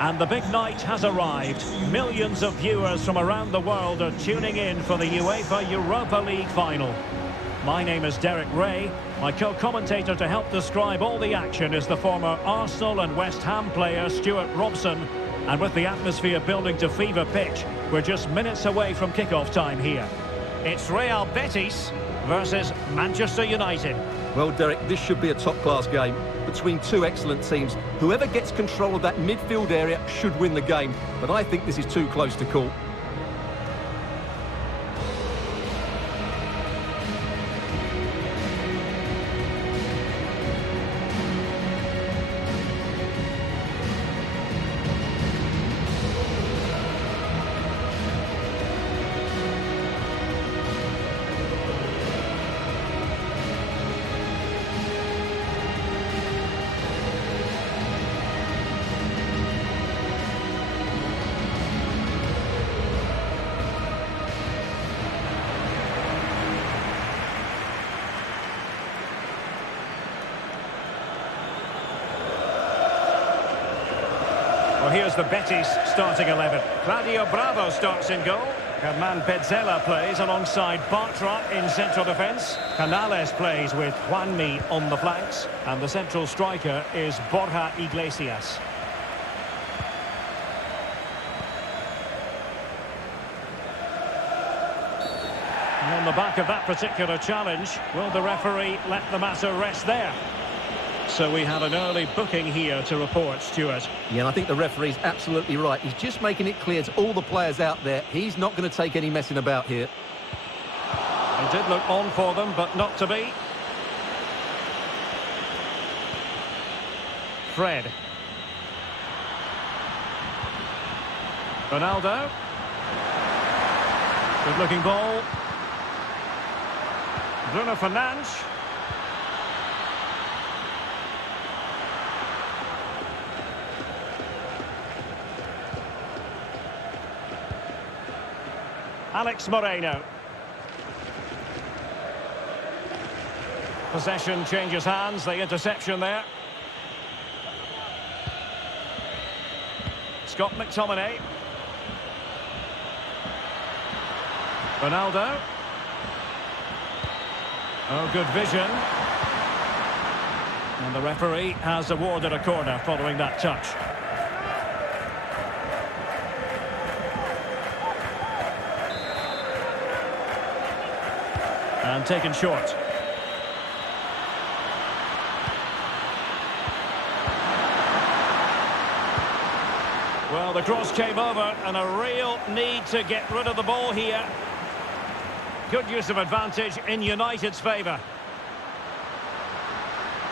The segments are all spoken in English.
And the big night has arrived. Millions of viewers from around the world are tuning in for the UEFA Europa League final. My name is Derek Ray. My co-commentator to help describe all the action is the former Arsenal and West Ham player Stuart Robson. And with the atmosphere building to fever pitch, we're just minutes away from kickoff time here. It's Real Betis versus Manchester United. Well, Derek, this should be a top-class game between two excellent teams. Whoever gets control of that midfield area should win the game, but I think this is too close to call. Well, here's the Betis starting 11. Claudio Bravo starts in goal. Herman Petzela plays alongside Bartra in central defence. Canales plays with Juanmi on the flanks. And the central striker is Borja Iglesias. And on the back of that particular challenge, will the referee let the matter rest there? So we have an early booking here to report, Stuart. Yeah, and I think the referee's absolutely right. He's just making it clear to all the players out there, he's not going to take any messing about here. It did look on for them, but not to be. Fred. Ronaldo. Good-looking ball. Bruno Fernandes. Alex Moreno. Possession changes hands, the interception there. Scott McTominay. Ronaldo. Oh, good vision. And the referee has awarded a corner following that touch. And taken short. Well, the cross came over and a real need to get rid of the ball here. Good use of advantage in United's favour.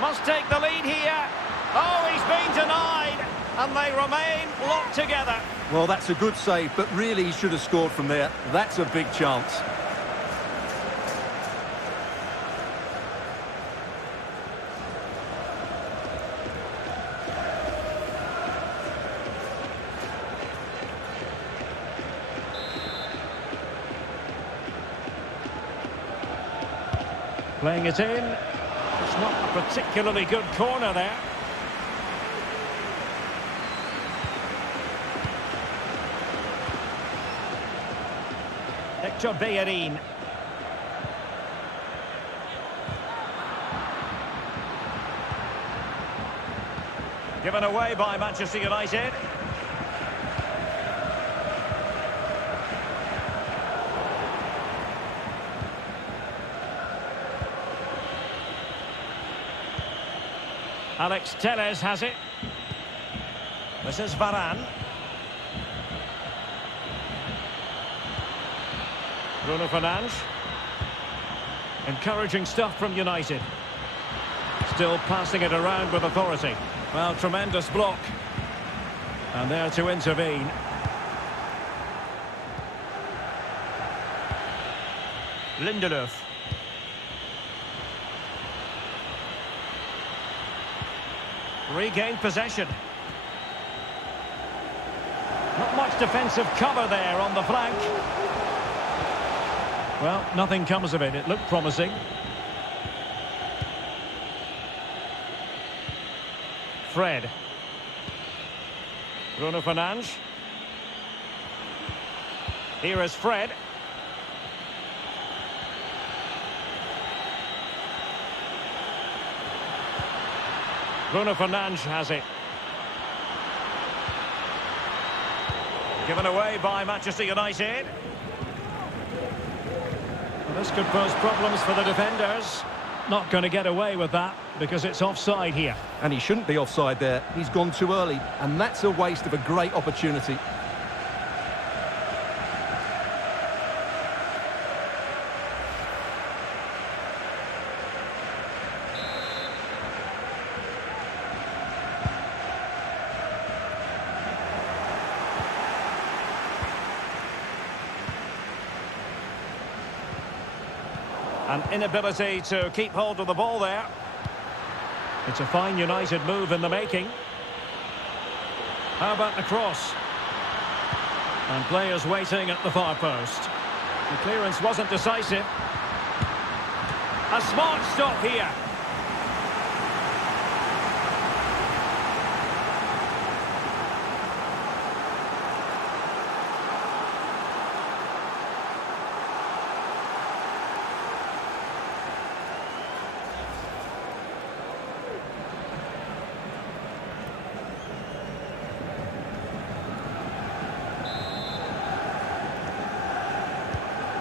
Must take the lead here. Oh, he's been denied. And they remain locked together. Well, that's a good save, but really he should have scored from there. That's a big chance. Playing it in. It's not a particularly good corner there. Hector Bellerin. Given away by Manchester United. Alex Telles has it. This is Varane. Bruno Fernandes. Encouraging stuff from United. Still passing it around with authority. Well, tremendous block. And there to intervene. Lindelöf. Regained possession. Not much defensive cover there on the flank. Well, nothing comes of it. It looked promising. Fred. Bruno Fernandes. Here is Fred. Bruno Fernandes has it. Given away by Manchester United. Well, this could pose problems for the defenders. Not going to get away with that because it's offside here. And he shouldn't be offside there. He's gone too early, and that's a waste of a great opportunity. An inability to keep hold of the ball there. It's a fine United move in the making. How about the cross? And players waiting at the far post. The clearance wasn't decisive. A smart stop here.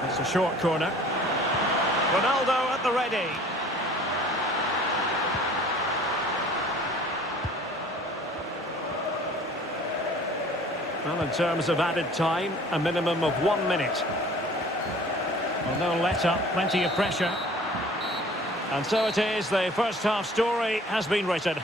It's a short corner. Ronaldo at the ready. Well, in terms of added time, a minimum of 1 minute. Well, no let-up, plenty of pressure. And so it is, the first half story has been written.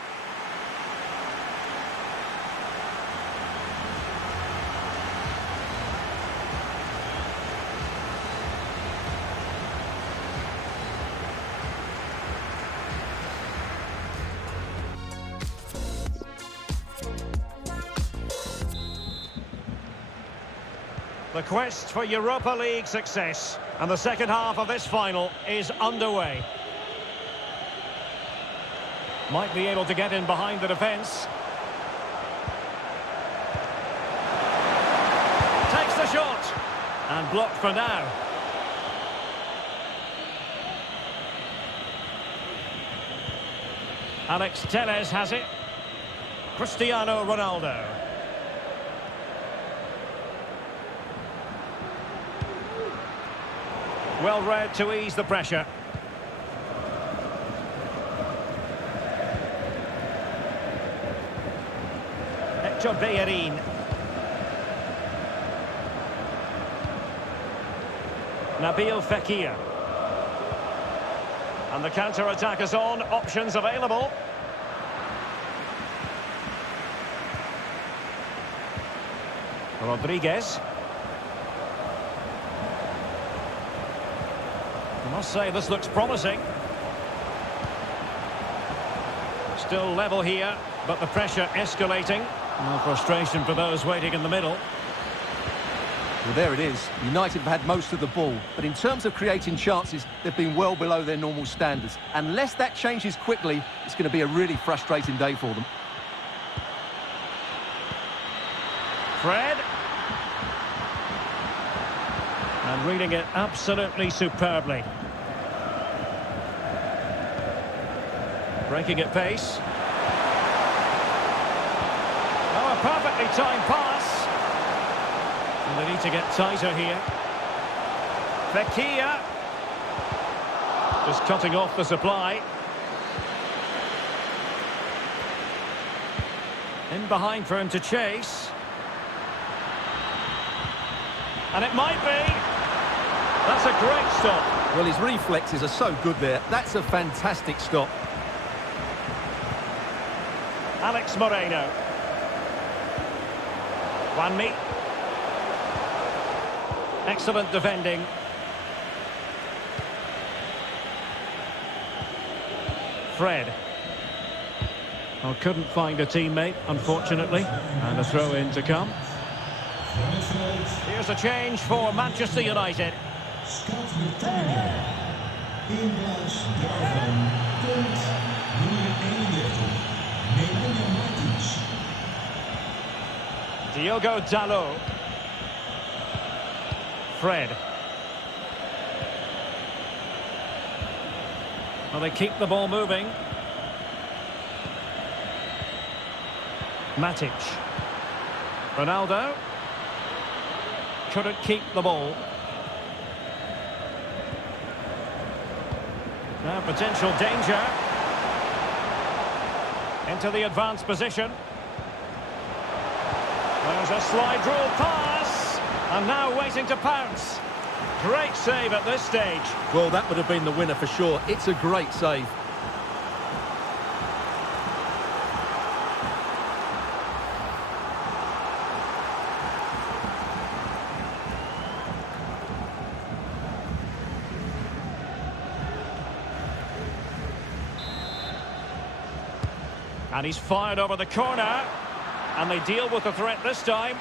The quest for Europa League success, and the second half of this final is underway. Might be able to get in behind the defence. Takes the shot, and blocked for now. Alex Telles has it. Cristiano Ronaldo. Well read to ease the pressure. Hector Bellerin. Nabil Fekir. And the counter-attack is on. Options available. Rodriguez. I must say this looks promising. Still level here, but the pressure escalating. No frustration for those waiting in the middle. Well, there it is. United have had most of the ball, but in terms of creating chances, they've been well below their normal standards. Unless that changes quickly, it's going to be a really frustrating day for them. Fred. And reading it absolutely superbly. Breaking at pace. Oh, a perfectly timed pass. And they need to get tighter here. Fekir. Just cutting off the supply. In behind for him to chase. And it might be. That's a great stop. Well, his reflexes are so good there. That's a fantastic stop. Alex Moreno. Wanmi. Excellent defending. Fred. Oh, couldn't find a teammate, unfortunately. And a throw-in to come. Here's a change for Manchester United. Diogo Dalot. Fred. Well, they keep the ball moving. Matic. Ronaldo. Couldn't keep the ball. Now potential danger. Into the advanced position. There's a slide rule pass. And now waiting to pounce. Great save at this stage. Well, that would have been the winner for sure. It's a great save. And he's fired over the corner. And they deal with the threat this time.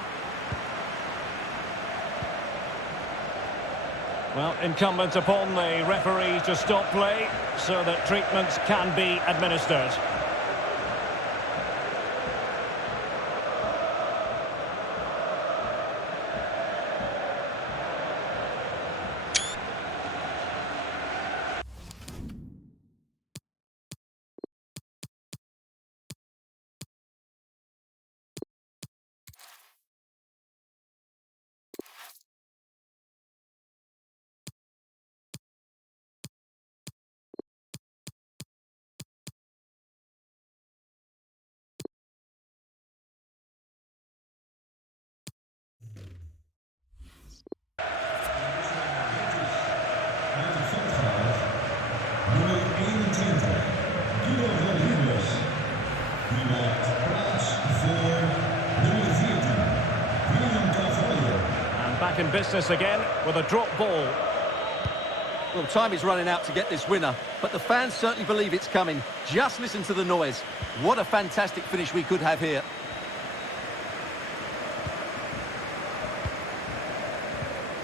Well, incumbent upon the referee to stop play so that treatments can be administered. And back in business again with a drop ball. Well, time is running out to get this winner, but the fans certainly believe it's coming. Just listen to the noise. What a fantastic finish we could have here.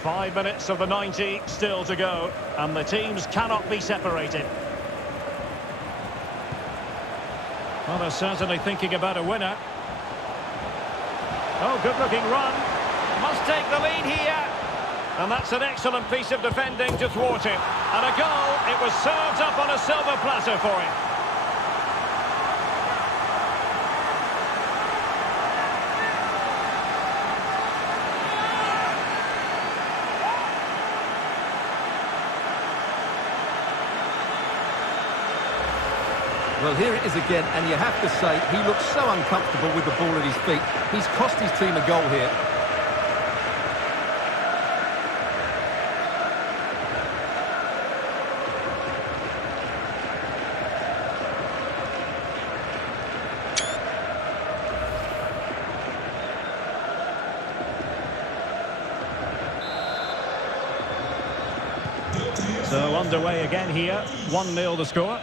Five minutes of the 90 still to go, and the teams cannot be separated. Well, they're certainly thinking about a winner. Oh, good-looking run. Must take the lead here. And that's an excellent piece of defending to thwart it. And a goal, it was served up on a silver platter for him. Well, here it is again, and you have to say, he looks so uncomfortable with the ball at his feet. He's cost his team a goal here. So underway again here, 1-0 the score.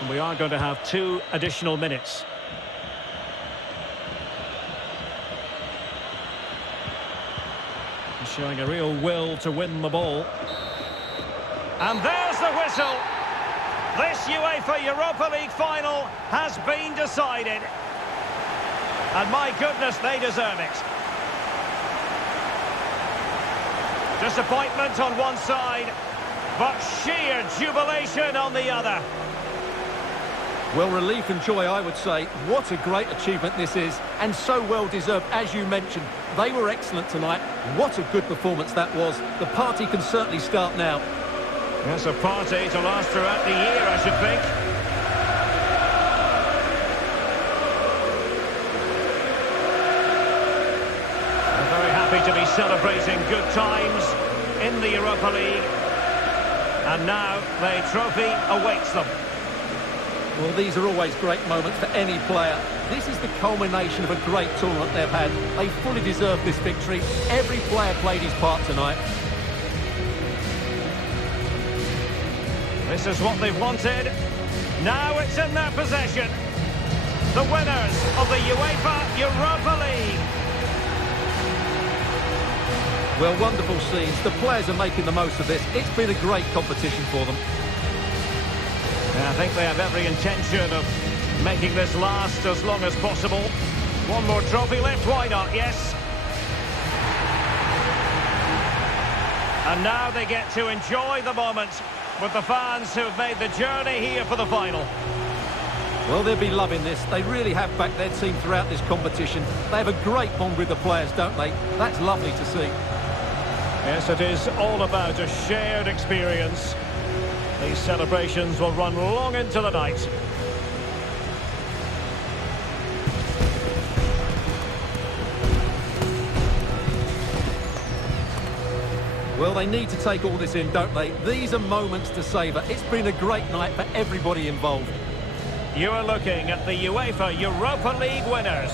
And we are going to have 2 additional minutes. He's showing a real will to win the ball. And there's the whistle. This UEFA Europa League final has been decided. And my goodness, they deserve it. Disappointment on one side, but sheer jubilation on the other. Well, relief and joy, I would say. What a great achievement this is, and so well deserved, as you mentioned. They were excellent tonight. What a good performance that was. The party can certainly start now. Yes, a party to last throughout the year, I should think. To be celebrating good times in the Europa League, and now the trophy awaits them. Well, these are always great moments for any player. This is the culmination of a great tournament they've had. They fully deserve this victory. Every player played his part tonight. This is what they've wanted. Now it's in their possession. The winners of the UEFA Europa League. Well, wonderful scenes. The players are making the most of this. It's been a great competition for them. I think they have every intention of making this last as long as possible. One more trophy left, why not? Yes. And now they get to enjoy the moment with the fans who've made the journey here for the final. Well, they'll be loving this. They really have backed their team throughout this competition. They have a great bond with the players, don't they? That's lovely to see. Yes, it is all about a shared experience. These celebrations will run long into the night. Well, they need to take all this in, don't they? These are moments to savour. It's been a great night for everybody involved. You are looking at the UEFA Europa League winners.